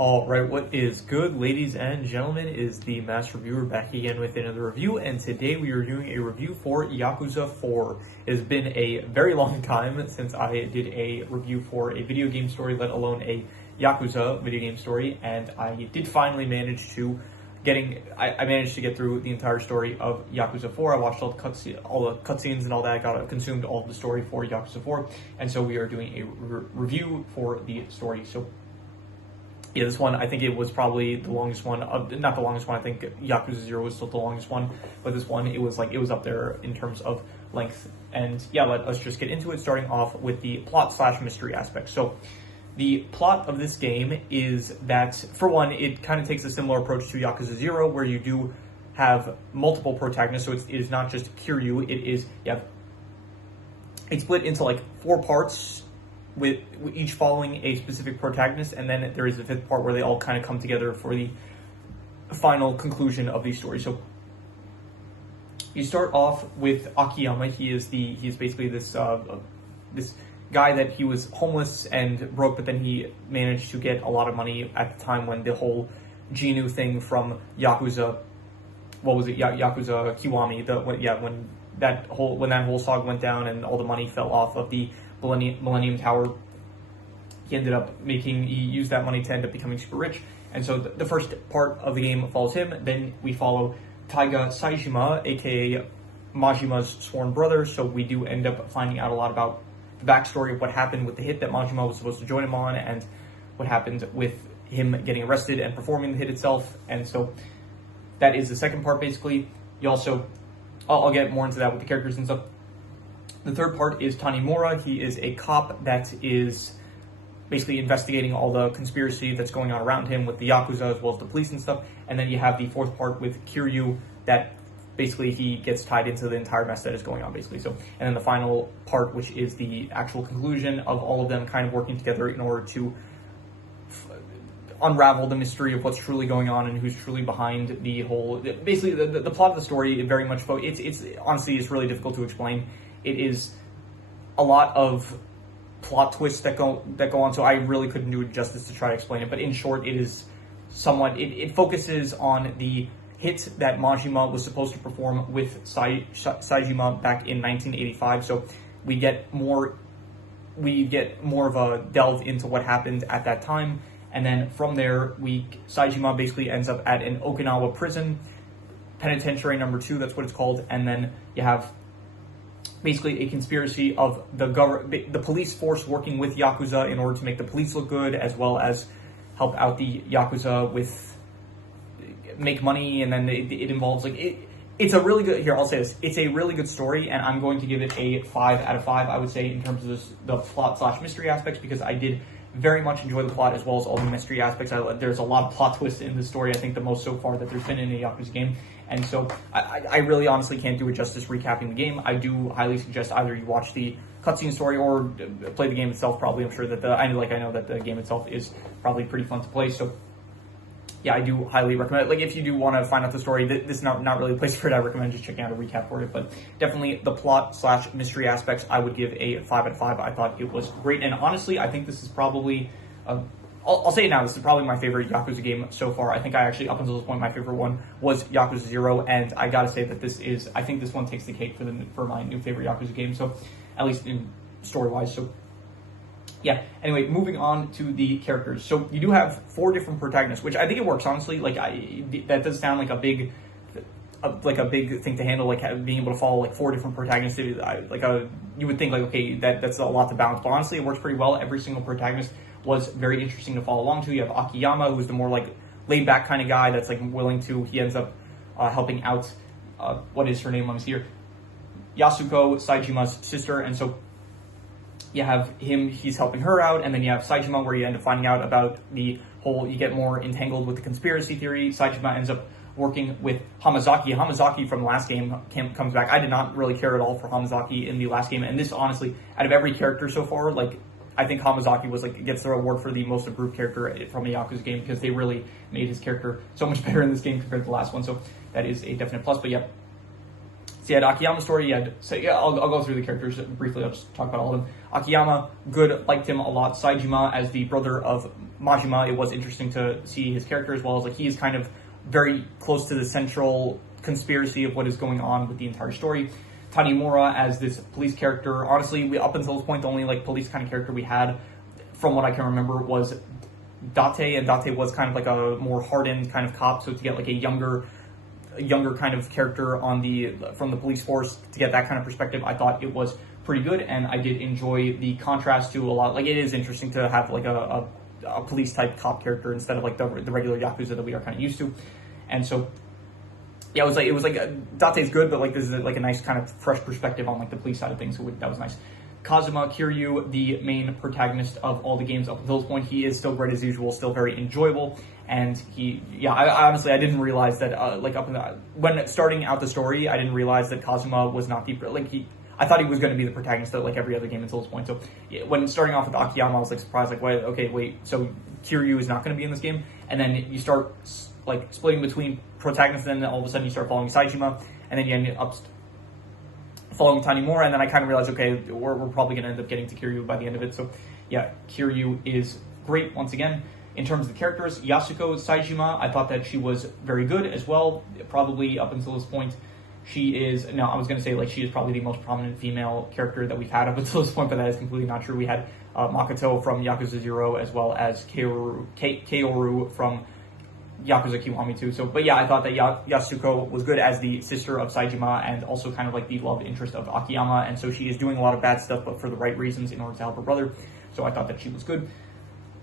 All right, what is good, ladies and gentlemen, is the Master Reviewer back again with another review, and today we are doing a review for Yakuza 4. It has been a very long time since I did a review for a video game story, let alone a Yakuza video game story, and I did finally manage to I managed to get through the entire story of Yakuza 4. I watched all the cutscenes and all that. I consumed all of the story for Yakuza 4, and so we are doing a review for the story. So yeah, this one, I think it was probably the longest one. Not the longest one, I think Yakuza 0 was still the longest one. But this one, it was up there in terms of length. And yeah, let's just get into it, starting off with the plot/mystery aspect. So the plot of this game is that, for one, it kind of takes a similar approach to Yakuza 0, where you do have multiple protagonists. So it is not just Kiryu, it's split into like 4 parts, with each following a specific protagonist, and then there is a 5th part where they all kind of come together for the final conclusion of these stories. So you start off with Akiyama. He is basically this guy that he was homeless and broke, but then he managed to get a lot of money at the time when the whole Genu thing from Yakuza, Yakuza Kiwami, when that whole saga went down and all the money fell off of the Millennium Tower. He used that money to end up becoming super rich. And so the first part of the game follows him. Then we follow Taiga Saejima, aka Majima's sworn brother. So we do end up finding out a lot about the backstory of what happened with the hit that Majima was supposed to join him on, and what happened with him getting arrested and performing the hit itself. And so that is the second part, basically. You also, I'll get more into that with the characters and stuff. The third part is Tanimura. He is a cop that is basically investigating all the conspiracy that's going on around him with the Yakuza as well as the police and stuff. And then you have the 4th part with Kiryu, that basically he gets tied into the entire mess that is going on, basically. So, and then the final part, which is the actual conclusion of all of them kind of working together in order to unravel the mystery of what's truly going on and who's truly behind the whole. Basically, the plot of the story very much. It's honestly, it's really difficult to explain. It is a lot of plot twists that go on, so I really couldn't do it justice to try to explain it. But in short, it is somewhat. It focuses on the hit that Majima was supposed to perform with Saejima back in 1985. So we get more of a delve into what happened at that time, and then from there, Saejima basically ends up at an Okinawa prison, penitentiary number 2. That's what it's called, and then you have basically a conspiracy of the police force working with Yakuza in order to make the police look good, as well as help out the Yakuza make money. And then it involves it's a really good, I'll say this, it's a really good story, and I'm going to give it a 5 out of 5, I would say, in terms of the plot/mystery aspects, because I did very much enjoy the plot as well as all the mystery aspects. There's a lot of plot twists in this story, I think the most so far that there's been in a Yakuza game. And so I really honestly can't do it justice recapping the game. I do highly suggest either you watch the cutscene story or play the game itself. Probably, I'm sure that I know that the game itself is probably pretty fun to play. So yeah, I do highly recommend it. If you do want to find out the story, this is not really a place for it. I recommend just checking out a recap for it. But definitely the plot/mystery aspects, I would give a 5 out of 5. I thought it was great, and honestly, I think this is probably I'll say it now, this is probably my favorite Yakuza game so far. I think up until this point, my favorite one was Yakuza 0, and I gotta say that I think this one takes the cake for my new favorite Yakuza game, so at least in story-wise. So yeah, anyway, moving on to the characters. So you do have 4 different protagonists, which I think it works, honestly. That does sound like a big thing to handle, being able to follow 4 different protagonists. You would think okay, that's a lot to balance, but honestly, it works pretty well. Every single protagonist was very interesting to follow along to. You have Akiyama, who's the more laid back kind of guy that's willing to. He ends up helping out. What is her name? Let me see here. Yasuko, Saejima's sister, and so you have him. He's helping her out, and then you have Saejima, where you end up finding out about the whole. You get more entangled with the conspiracy theory. Saejima ends up working with Hamazaki. Hamazaki from the last game comes back. I did not really care at all for Hamazaki in the last game, and this honestly, out of every character so far, I think Hamazaki gets the award for the most improved character from a Yakuza game, because they really made his character so much better in this game compared to the last one. So that is a definite plus. But yeah, So you had Akiyama's story. You had, so yeah, I'll go through the characters briefly. I'll just talk about all of them. Akiyama, good, liked him a lot. Saejima, as the brother of Majima, it was interesting to see his character as well. As like he is kind of very close to the central conspiracy of what is going on with the entire story. Tanimura as this police character. Honestly, up until this point, the only like police kind of character we had, from what I can remember, was Date, and Date was kind of like a more hardened kind of cop. So to get like a younger kind of character from the police force, to get that kind of perspective, I thought it was pretty good, and I did enjoy the contrast to a lot. Like, it is interesting to have like a police type cop character instead of like the regular Yakuza that we are kind of used to. And so yeah, it was like Date's good, but like this is like a nice kind of fresh perspective on like the police side of things, so that was nice. Kazuma Kiryu, the main protagonist of all the games up until this point, he is still great as usual, still very enjoyable, and I honestly, I didn't realize that, when starting out the story, I didn't realize that Kazuma was not I thought he was going to be the protagonist of like every other game until this point, so when starting off with Akiyama, I was like surprised, like, wait, so Kiryu is not going to be in this game, and then you start like splitting between protagonists, and then all of a sudden you start following Saejima, and then you end up following Tanimura, and then I kind of realized, okay, we're probably going to end up getting to Kiryu by the end of it. So yeah, Kiryu is great once again. In terms of the characters, Yasuko Saejima, I thought that she was very good as well. Probably up until this point, she is probably the most prominent female character that we've had up until this point, but that is completely not true. We had Makoto from Yakuza 0, as well as Kaoru from Yakuza Kiwami 2. So, but yeah, I thought that Yasuko was good as the sister of Saejima, and also kind of like the love interest of Akiyama, and so she is doing a lot of bad stuff, but for the right reasons in order to help her brother. So I thought that she was good.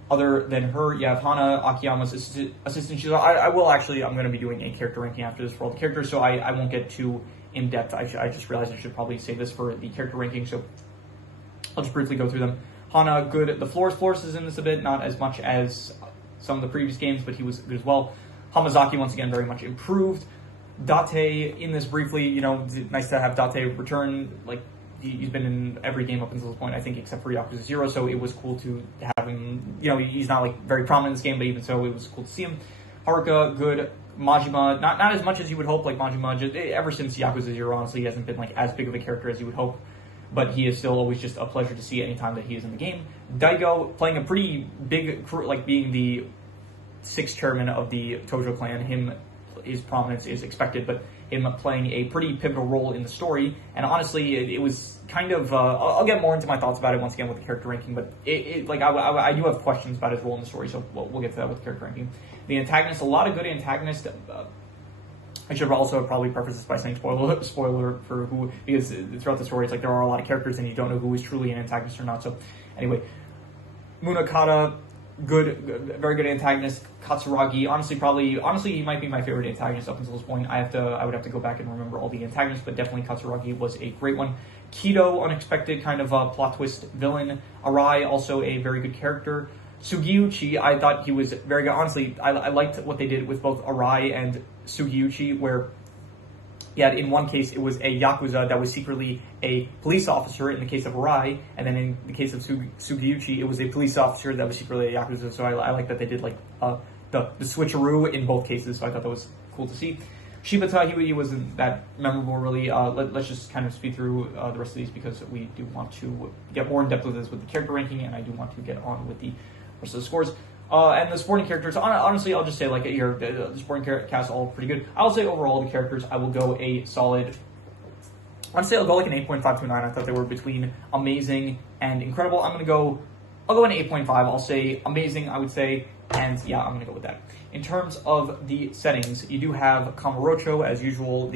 Other than her, you have Hana, Akiyama's assistant. I'm going to be doing a character ranking after this for all the characters, so I won't get too in depth. I just realized I should probably say this for the character ranking, so I'll just briefly go through them. Hana, good. The Flores is in this a bit, not as much as some of the previous games, but he was good as well. Hamazaki, once again, very much improved. Date, in this briefly, nice to have Date return. Like, he's been in every game up until this point, I think, except for Yakuza 0, so it was cool to have him. He's not like very prominent in this game, but even so, it was cool to see him. Haruka, good. Majima, not as much as you would hope. Like, Majima, ever since Yakuza 0, honestly, he hasn't been like as big of a character as you would hope, but he is still always just a pleasure to see anytime that he is in the game. Daigo, playing a pretty big crew, like being the sixth chairman of the Tojo clan, his prominence is expected, but him playing a pretty pivotal role in the story, and honestly, it was kind of, I'll get more into my thoughts about it once again with the character ranking, but I do have questions about his role in the story, so we'll get to that with the character ranking. The antagonist, a lot of good antagonists. I should also probably preface this by saying spoiler for who, because throughout the story, it's like there are a lot of characters and you don't know who is truly an antagonist or not. So anyway, Munakata, good, very good antagonist. Katsuragi, honestly, he might be my favorite antagonist up until this point. I would have to go back and remember all the antagonists, but definitely Katsuragi was a great one. Kido, unexpected kind of plot twist villain. Arai, also a very good character. Sugiuchi, I thought he was very good. Honestly, I liked what they did with both Arai and Sugiuchi, where in one case it was a Yakuza that was secretly a police officer in the case of Arai, and then in the case of Sugiuchi, it was a police officer that was secretly a Yakuza, so I like that they did like the switcheroo in both cases, so I thought that was cool to see. Shibata, he wasn't that memorable really. Let's just kind of speed through the rest of these, because we do want to get more in depth with this with the character ranking, and I do want to get on with the rest of the scores. And the supporting characters, honestly, I'll just say, like, the supporting cast all pretty good. I'll say overall the characters, I will go a solid, honestly, I'll go like an 8.5 to a 9. I thought they were between amazing and incredible. I'll go an 8.5. I'll say amazing, I would say, and yeah, I'm going to go with that. In terms of the settings, you do have Kamurocho, as usual,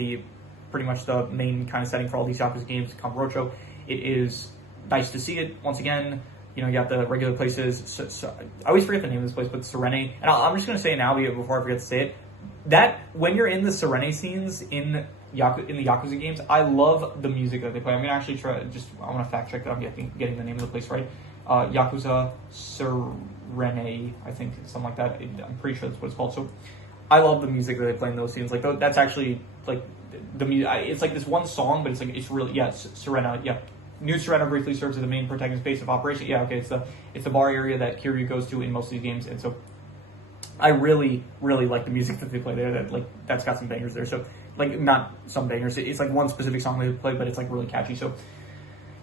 pretty much the main kind of setting for all these Yakuza games, Kamurocho. It is nice to see it, once again. You have the regular places. So, I always forget the name of this place, but Serene. And I'm just going to say it now, before I forget to say it, that when you're in the Serene scenes in the Yakuza games, I love the music that they play. I'm going to actually I want to fact check that I'm getting the name of the place right. Yakuza Serene, I think, something like that. I'm pretty sure that's what it's called. So I love the music that they play in those scenes. Like, that's actually, like, the music. It's like this one song, but it's really, Serena, yeah. New Serena briefly serves as the main protagonist base of operation. Yeah, okay, it's the bar area that Kiryu goes to in most of these games, and so I really, really like the music that they play there. That's got some bangers there. So, like, not some bangers. It's like one specific song they play, but it's like really catchy. So,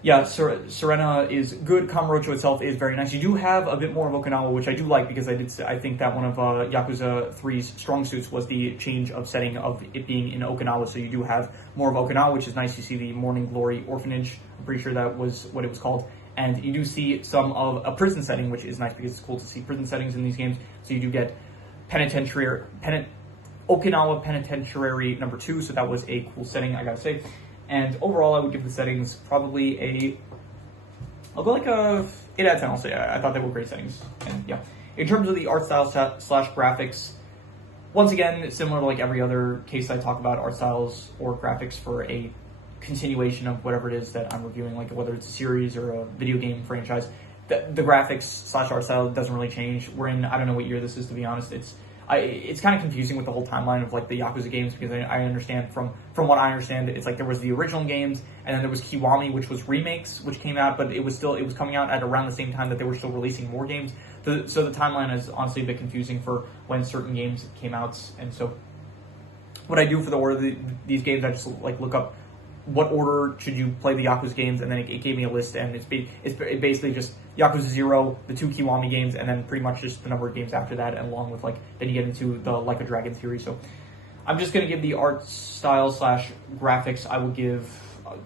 yeah, Serena is good. Kamurocho itself is very nice. You do have a bit more of Okinawa, which I do like, because I think that one of Yakuza 3's strong suits was the change of setting of it being in Okinawa. So you do have more of Okinawa, which is nice. You see the Morning Glory Orphanage. I'm pretty sure that was what it was called. And you do see some of a prison setting, which is nice because it's cool to see prison settings in these games. So you do get Okinawa Penitentiary number 2. So that was a cool setting, I gotta say. And overall, I would give the settings probably I'll go like a 8 out of 10, I'll say. I thought they were great settings. And yeah. In terms of the art style slash graphics, once again, similar to like every other case I talk about, art styles or graphics for a continuation of whatever it is that I'm reviewing, like whether it's a series or a video game franchise, the graphics slash art style doesn't really change. We're in, I don't know what year this is, to be honest. It's kind of confusing with the whole timeline of like the Yakuza games, because I understand from what I understand, it's like there was the original games, and then there was Kiwami, which was remakes, which came out, but it was coming out at around the same time that they were still releasing more games. So the timeline is honestly a bit confusing for when certain games came out. And so what I do for the order of these games, I just like look up what order should you play the Yakuza games, and then it gave me a list, and it's basically just Yakuza 0, the 2 Kiwami games, and then pretty much just the number of games after that, and along with then you get into the Like a Dragon theory. So I'm just going to give the art style slash graphics, I will give,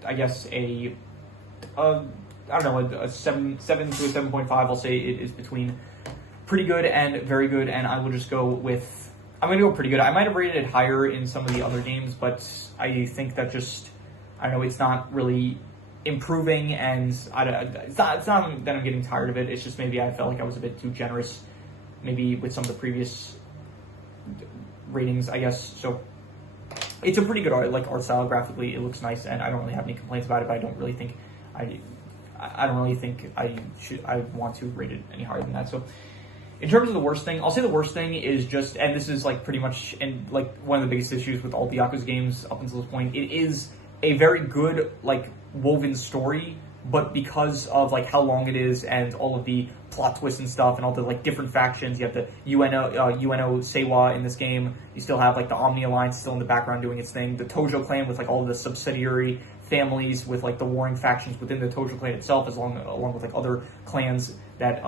I guess, I don't know, a 7 to a 7.5. I'll say it is between pretty good and very good, and I will just go with, I'm going to go pretty good. I might have rated it higher in some of the other games, but I think that I don't know, it's not really improving, and it's not that I'm getting tired of it. It's just maybe I felt like I was a bit too generous, maybe with some of the previous ratings, I guess. So it's a pretty good art style. Graphically, it looks nice, and I don't really have any complaints about it. But I don't really think I want to rate it any higher than that. So in terms of the worst thing, I'll say the worst thing is just, and this is like pretty much, and like one of the biggest issues with all the Yakuza games up until this point, it is a very good like woven story, but because of like how long it is and all of the plot twists and stuff and all the like different factions, you have the UNO Seiwa in this game, you still have like the Omni Alliance still in the background doing its thing, the Tojo clan with like all of the subsidiary families with like the warring factions within the Tojo clan itself, along with like other clans that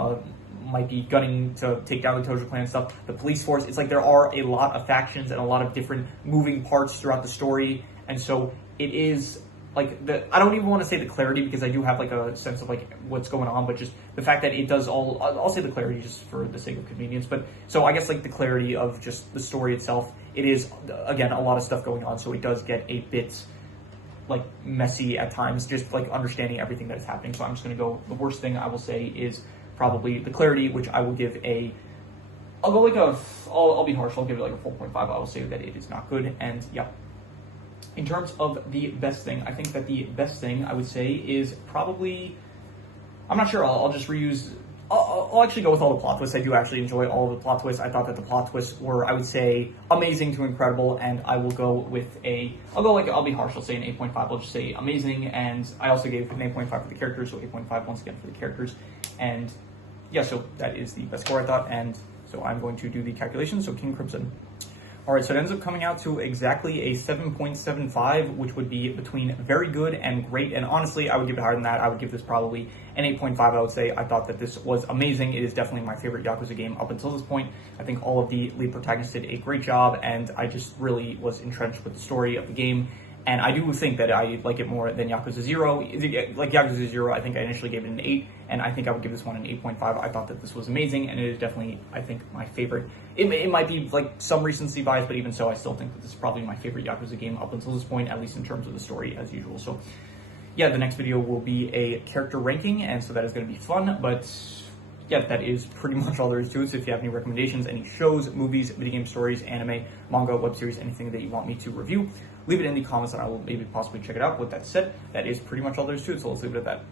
might be gunning to take down the Tojo clan and stuff, the police force. It's like there are a lot of factions and a lot of different moving parts throughout the story, and so it is like I don't even want to say the clarity, because I do have like a sense of like what's going on, but just the fact that it does I'll say the clarity just for the sake of convenience. But so I guess like the clarity of just the story itself, it is again a lot of stuff going on, so it does get a bit like messy at times, just like understanding everything that is happening. So I'm just going to go, the worst thing I will say is probably the clarity, which I will give I'll be harsh, I'll give it like a 4.5. I will say that it is not good. And yeah, in terms of the best thing, I think that the best thing I would say is probably, I'm not sure, I'll just reuse, I'll actually go with all the plot twists. I do actually enjoy all of the plot twists. I thought that the plot twists were, I would say, amazing to incredible, and I will go with I'll be harsh, I'll say an 8.5. I'll just say amazing, and I also gave an 8.5 for the characters, so 8.5 once again for the characters. And yeah, so that is the best score, I thought, and so I'm going to do the calculations. So King Crimson. All right, so it ends up coming out to exactly a 7.75, which would be between very good and great. And honestly, I would give it higher than that. I would give this probably an 8.5, I would say. I thought that this was amazing. It is definitely my favorite Yakuza game up until this point. I think all of the lead protagonists did a great job, and I just really was entrenched with the story of the game. And I do think that I like it more than Yakuza 0. Like Yakuza 0, I think I initially gave it an 8, and I think I would give this one an 8.5. I thought that this was amazing, and it is definitely, I think, my favorite. It might be like some recency bias, but even so, I still think that this is probably my favorite Yakuza game up until this point, at least in terms of the story, as usual. So yeah, the next video will be a character ranking, and so that is going to be fun, but yeah, that is pretty much all there is to it. So if you have any recommendations, any shows, movies, video game stories, anime, manga, web series, anything that you want me to review, leave it in the comments and I will maybe possibly check it out. With that said, that is pretty much all there is to it, so let's leave it at that.